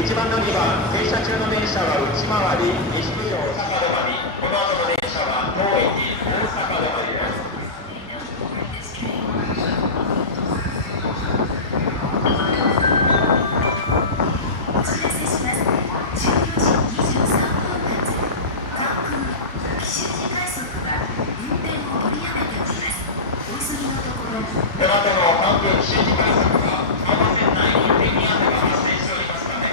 1番の2番、停車中の電車は内回り、西九条大阪止まり、この後の電車は当駅、大阪止まりです。この後の関空西時快速は青葉線内に運転見合わせが発生しておりますため、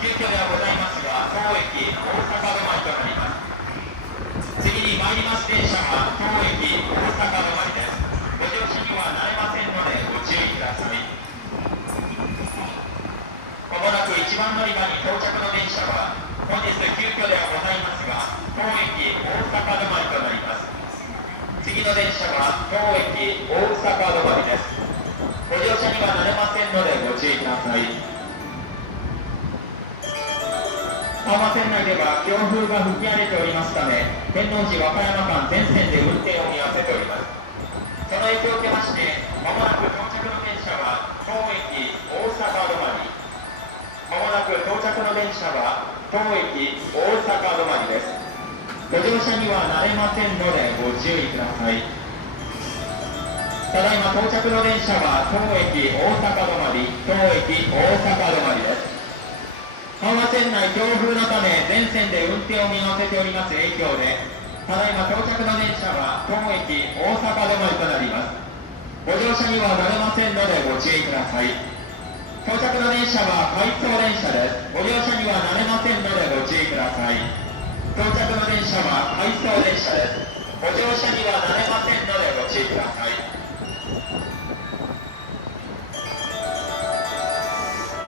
急遽ではございますが、当駅、大阪止まりとなります。次に参ります電車は当駅、大阪止まりです。ご乗車にはなれませんのでご注意ください。まもなく1番乗り場に到着の電車は、本日急遽ではございますが、当駅、大阪止まりとなります。次の電車は当駅大阪止まりです。ご乗車にはなれませんのでご注意ください。青葉線内では強風が吹き荒れておりますため、天王寺和歌山間全線で運転を見合わせております。その影響を受けまして、まもなく到着の電車は当駅大阪止まり、まもなく到着の電車は当駅大阪止まりです。ご乗車にはなれませんのでご注意ください。ただいま到着の電車は当駅大阪止まり、当駅大阪止まりです。青葉線内強風のため全線で運転を見合わせております影響で、ただいま到着の電車は当駅大阪止まりとなります。ご乗車にはなれませんのでご注意ください。到着の電車は回送電車です。ご乗車にはなれませんのでご注意ください。到着の電車は回送電車です。ご乗車にはなれませんのでご注意ください。